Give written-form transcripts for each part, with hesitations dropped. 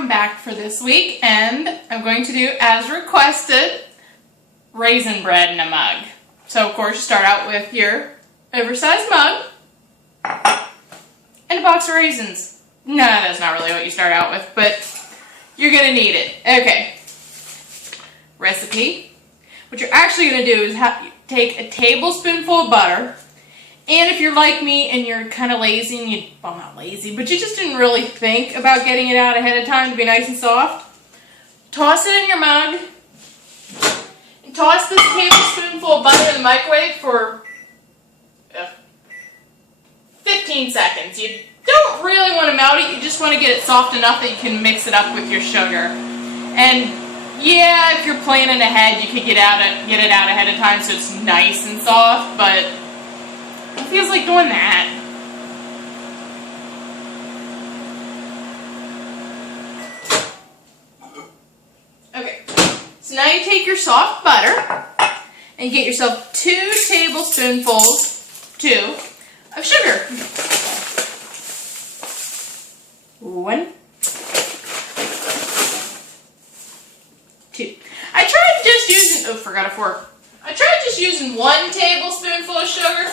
I'm back for this week, and I'm going to do, as requested, raisin bread in a mug. So, of course, you start out with your oversized mug and a box of raisins. No, that's not really what you start out with, but you're going to need it. Okay. Recipe. What you're actually going to do is take a tablespoonful of butter. And if you're like me and you're kind of lazy, and well, not lazy, but you just didn't really think about getting it out ahead of time to be nice and soft, toss it in your mug, and toss this tablespoonful of butter in the microwave for 15 seconds. You don't really want to melt it, you just want to get it soft enough that you can mix it up with your sugar. And yeah, if you're planning ahead, you could get it out ahead of time so it's nice and soft, but it feels like doing that. Okay, so now you take your soft butter and you get yourself 2 tablespoonfuls of sugar. 1, 2. I tried just using, oh, forgot a fork. I tried just using 1 tablespoonful of sugar.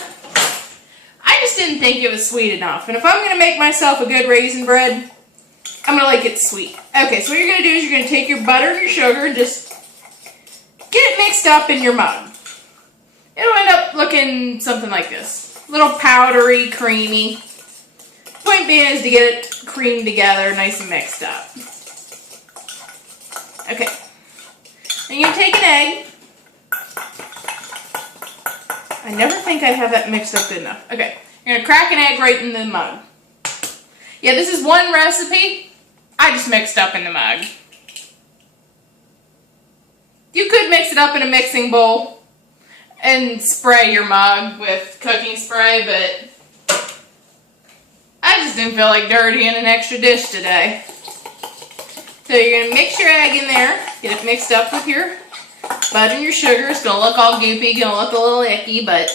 I just didn't think it was sweet enough. And if I'm going to make myself a good raisin bread, I'm going to like it sweet. Okay, so what you're going to do is you're going to take your butter and your sugar and just get it mixed up in your mug. It'll end up looking something like this. A little powdery, creamy. Point being is to get it creamed together, nice and mixed up. Okay. Then you're going to take an egg. I never think I have that mixed up good enough. Okay, you're going to crack an egg right in the mug. Yeah, this is one recipe I just mixed up in the mug. You could mix it up in a mixing bowl and spray your mug with cooking spray, but I just didn't feel like dirtying an extra dish today. So you're going to mix your egg in there, get it mixed up with your butter and your sugar. It's going to look all goopy, going to look a little icky, but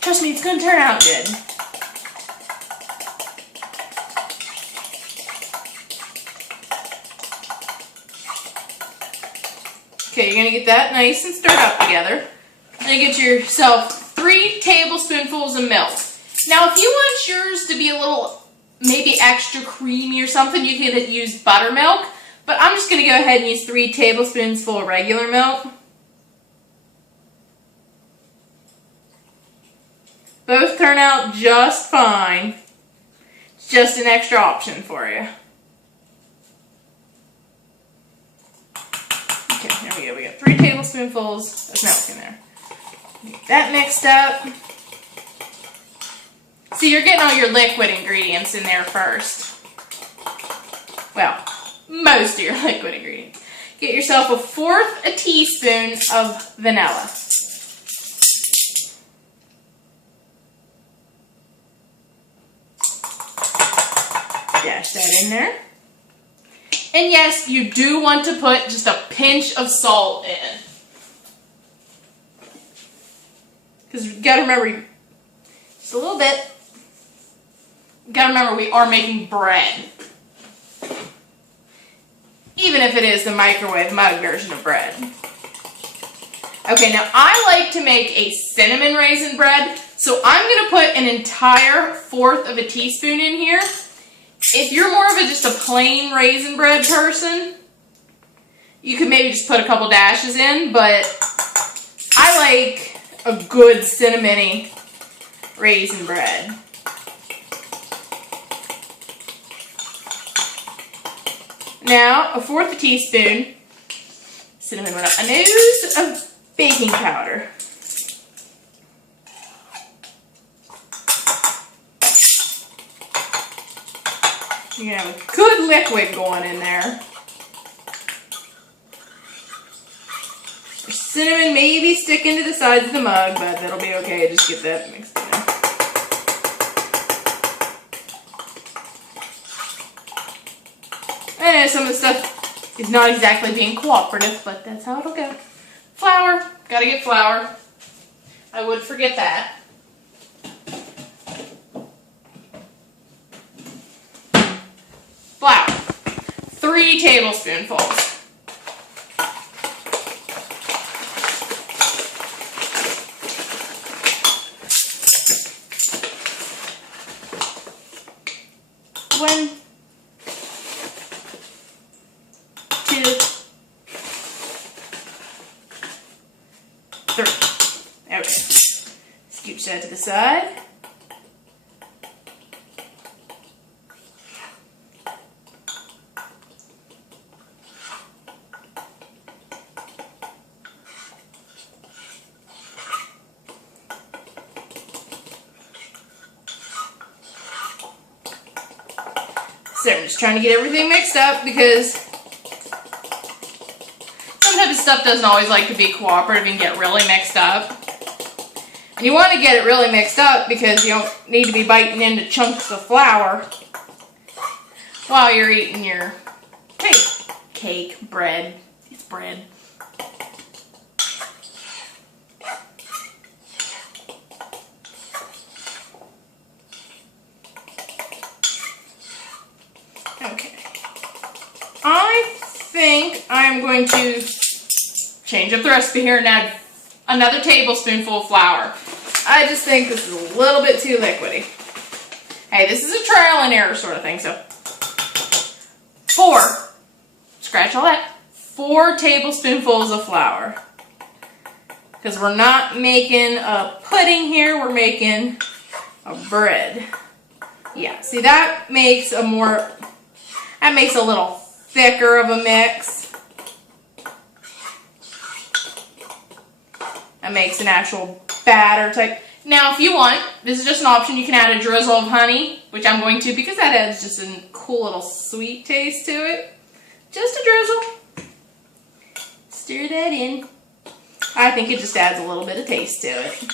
trust me, it's going to turn out good. Okay, you're going to get that nice and stirred up together. Then you get yourself 3 tablespoonfuls of milk. Now, if you want yours to be a little, maybe extra creamy or something, you can use buttermilk. But I'm just going to go ahead and use 3 tablespoons full of regular milk. Both turn out just fine. It's just an extra option for you. Okay, here we go. We got 3 tablespoonfuls of milk in there. Get that mixed up. See, you're getting all your liquid ingredients in there first. Well, most of your liquid ingredients. Get yourself a 1/4 teaspoon of vanilla. Dash that in there. And yes, you do want to put just a pinch of salt in. Because you gotta remember, just a little bit. You gotta remember, we are making bread. Even if it is the microwave mug version of bread. Okay, now I like to make a cinnamon raisin bread, so I'm going to put an entire 1/4 teaspoon in here. If you're more of just a plain raisin bread person, you could maybe just put a couple dashes in, but I like a good cinnamony raisin bread. Now, a 1/4 teaspoon, cinnamon went up, a nose of baking powder. You're going to have a good liquid going in there. Your cinnamon maybe sticking to the sides of the mug, but that'll be okay. Just get that mixed in. I know some of the stuff is not exactly being cooperative, but that's how it'll go. Flour. Gotta get flour. I would forget that. Flour. 3 tablespoonfuls. One, 2, 3. Okay. Scooch that to the side. So I'm just trying to get everything mixed up because sometimes stuff doesn't always like to be cooperative and get really mixed up. And you want to get it really mixed up because you don't need to be biting into chunks of flour while you're eating your cake, bread. It's bread. Okay. I think I'm going to change up the recipe here and add another tablespoonful of flour. I just think this is a little bit too liquidy. Hey, this is a trial and error sort of thing, so 4, scratch all that, 4 tablespoonfuls of flour. Because we're not making a pudding here, we're making a bread. Yeah, see that makes a little thicker of a mix. That makes an actual batter type. Now, if you want, this is just an option, you can add a drizzle of honey, which I'm going to because that adds just a cool little sweet taste to it. Just a drizzle. Stir that in. I think it just adds a little bit of taste to it.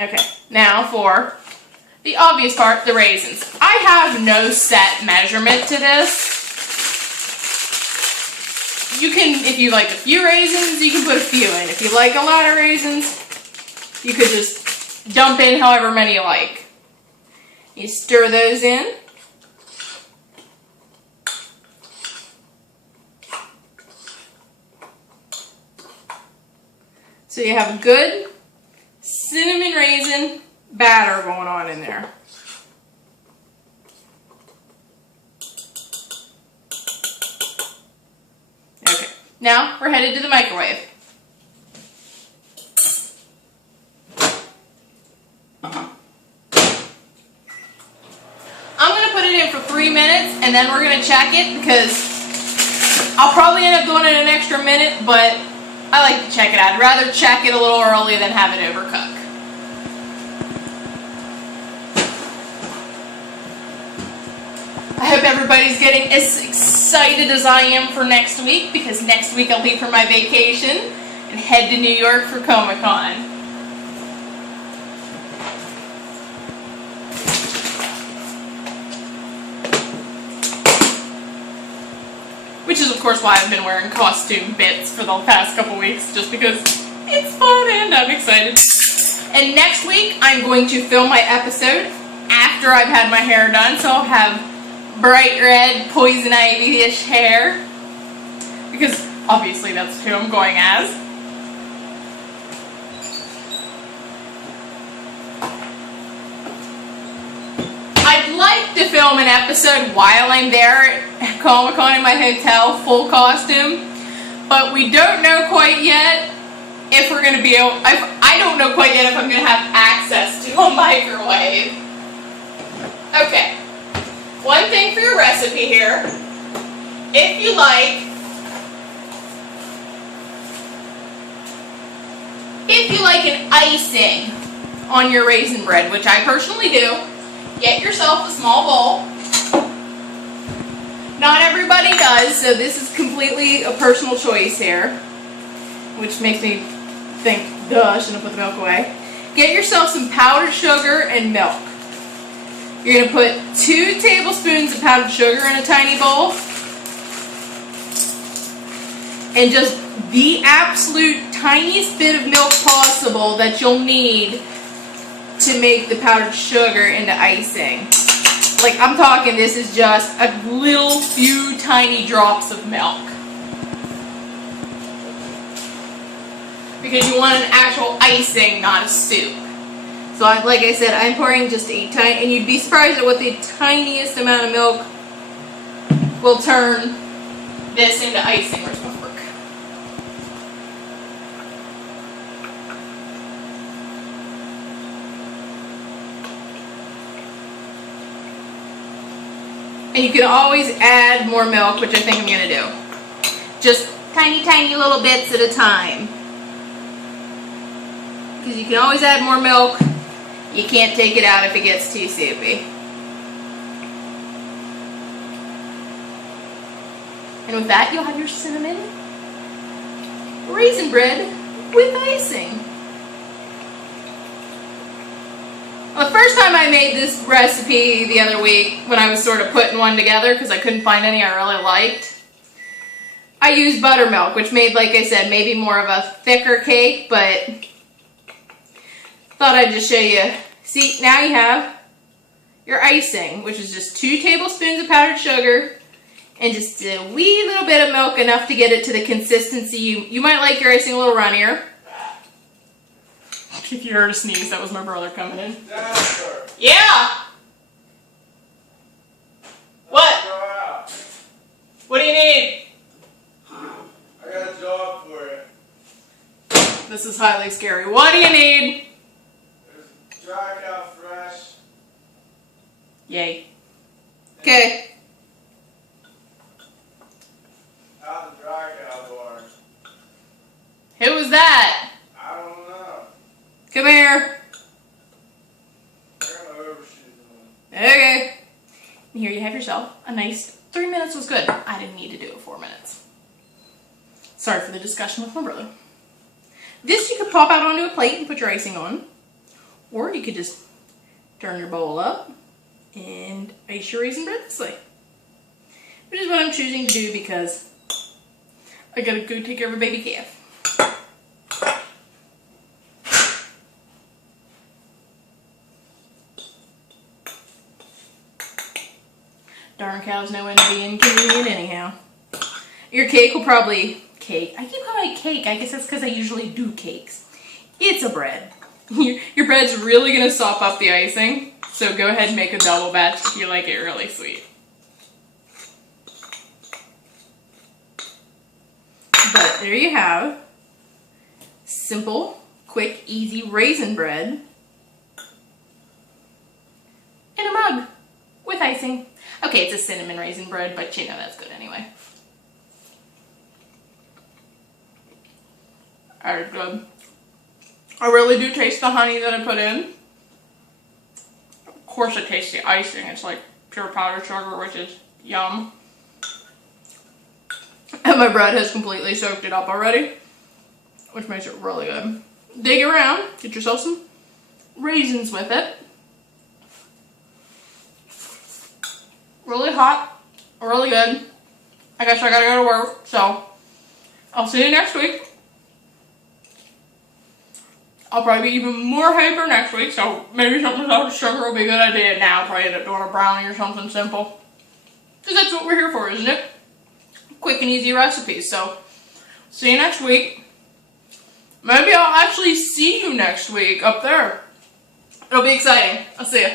Okay, now for the obvious part, the raisins. I have no set measurement to this. You can, if you like a few raisins, you can put a few in. If you like a lot of raisins, you could just dump in however many you like. You stir those in. So you have a good cinnamon raisin batter going on in there. Okay, now we're headed to the microwave. I'm going to put it in for 3 minutes and then we're going to check it because I'll probably end up doing it an extra minute, but I like to check it out. I'd rather check it a little early than have it overcook. I hope everybody's getting as excited as I am for next week because next week I'll leave for my vacation and head to New York for Comic-Con. Which is, of course, why I've been wearing costume bits for the past couple weeks, just because it's fun and I'm excited. And next week, I'm going to film my episode after I've had my hair done, so I'll have bright red, poison ivy-ish hair, because obviously that's who I'm going as. I'd like to film an episode while I'm there at Comic-Con in my hotel, full costume, but we don't know quite yet if we're going to be able, I don't know quite yet if I'm going to have access to a microwave. Okay, one thing for your recipe here, if you like an icing on your raisin bread, which I personally do, get yourself a small bowl. Not everybody does, so this is completely a personal choice here, which makes me think, duh, I shouldn't have put the milk away. Get yourself some powdered sugar and milk. You're going to put 2 tablespoons of powdered sugar in a tiny bowl, and just the absolute tiniest bit of milk possible that you'll need to make the powdered sugar into icing. Like, I'm talking, this is just a little few tiny drops of milk. Because you want an actual icing, not a soup. So, like I said, I'm pouring just a tiny, and you'd be surprised at what the tiniest amount of milk will turn this into icing. Where's my fork? And you can always add more milk, which I think I'm going to do. Just tiny, tiny little bits at a time. Because you can always add more milk. You can't take it out if it gets too soupy. And with that, you'll have your cinnamon raisin bread with icing. Well, the first time I made this recipe the other week, when I was sort of putting one together because I couldn't find any I really liked, I used buttermilk, which made, like I said, maybe more of a thicker cake, but thought I'd just show you. See, now you have your icing, which is just 2 tablespoons of powdered sugar and just a wee little bit of milk, enough to get it to the consistency. You might like your icing a little runnier. If you heard a sneeze, that was my brother coming in. Yeah! What? What do you need? I got a job for you. This is highly scary. What do you need? There's dry cow fresh. Yay. Okay. Out the dry cow barn. Who was that? I don't know. Come here. They're gonna overshoot them. Okay. And here you have yourself a nice 3 minutes was good. I didn't need to do it 4 minutes. Sorry for the discussion with my brother. This you could pop out onto a plate and put your icing on. Or you could just turn your bowl up and ice your raisin bread this way. Which is what I'm choosing to do because I gotta go take care of a baby calf. Darn cows know when to be inconvenient anyhow. Your cake will probably... Cake? I keep calling it cake. I guess that's because I usually do cakes. It's a bread. Your bread's really going to sop up the icing. So go ahead and make a double batch if you like it really sweet. But there you have simple, quick, easy raisin bread in a mug with icing. Okay, it's a cinnamon raisin bread, but you know that's good anyway. That is good. I really do taste the honey that I put in. Of course I taste the icing. It's like pure powdered sugar, which is yum. And my bread has completely soaked it up already, which makes it really good. Dig around, get yourself some raisins with it. Really hot, really good. I guess I gotta go to work, so I'll see you next week. I'll probably be even more hyper next week, so maybe something without sugar will be a good idea. Now I'll probably end up doing a brownie or something simple. Because that's what we're here for, isn't it? Quick and easy recipes. So, see you next week. Maybe I'll actually see you next week up there. It'll be exciting. I'll see you.